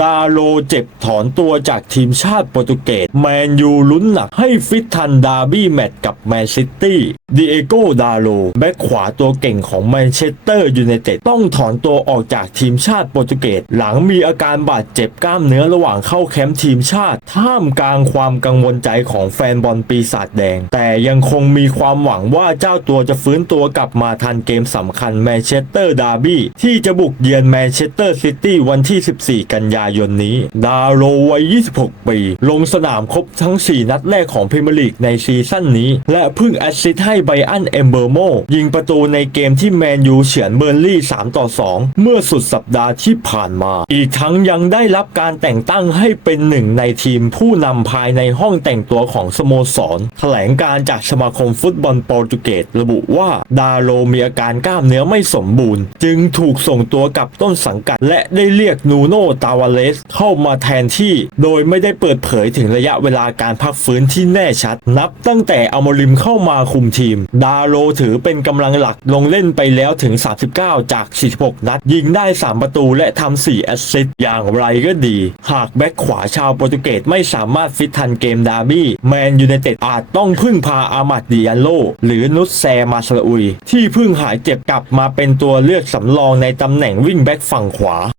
ดาโลเจ็บถอนตัวจากทีมชาติโปรตุเกส แมนยูลุ้นหนักให้ฟิตทันดาร์บี้แมตช์กับแมนซิตี้ดิเอโกดาโลแบ็คขวาตัวเก่งของแมนเชสเตอร์ยูไนเต็ดต้องถอนตัวออกจากทีมชาติโปรตุเกส หลังมีอาการบาดเจ็บกล้ามเนื้อระหว่างเข้าแคมป์ทีมชาติ ท่ามกลางความกังวลใจของแฟนบอลปีศาจแดง แต่ยังคงมีความหวังว่าเจ้าตัวจะฟื้นตัวกลับมาทันเกมสำคัญแมนเชสเตอร์ดาร์บี้ที่จะบุกเยือนแมนเชสเตอร์ซิตี้วันที่ 14 กันยายนนี้ ดาโลวัย 26 ปี ลงสนามครบทั้ง 4 นัดแรกของพรีเมียร์ลีกในซีซั่นนี้ และเพิ่งแอสซิสต์ให้ไบอันเอมเบอร์โมยิงประตูในเกมที่แมนยูเฉือนเบอร์ลี่ 3 ต่อ 2 เมื่อสุดสัปดาห์ที่ผ่านมา อีกทั้งยังได้รับการแต่งตั้งให้เป็นหนึ่งในทีมผู้นำภายในห้องแต่งตัวของสโมสร แถลงการจากสมาคมฟุตบอลโปรตุเกสระบุว่าดาโลมีอาการกล้ามเนื้อไม่สมบูรณ์ จึงถูกส่งตัวกลับต้นสังกัด และได้เรียกนูโนตาวาเลสเข้ามาแทนที่ โดยไม่ได้เปิดเผยถึงระยะเวลาการพักฟื้นที่แน่ชัด นับตั้งแต่อมริมเข้ามาคุมทีม ดาโลถือเป็นกำลังหลักลงเล่นไปแล้วถึง 39 จาก 46 นัด ยิงได้ 3 ประตูและทำ4แอสซิสต์อย่างไรก็ดี หากแบ็คขวาชาวโปรตุเกสไม่สามารถฟิตทันเกมดาร์บี้แมนยูไนเต็ดอาจต้องพึ่งพาอามัดดิอาโล หรือนุสแซมาสลาอุย ที่เพิ่งหายเจ็บกลับมาเป็นตัวเลือกสำรองในตำแหน่งวิ่งแบ็คฝั่งขวา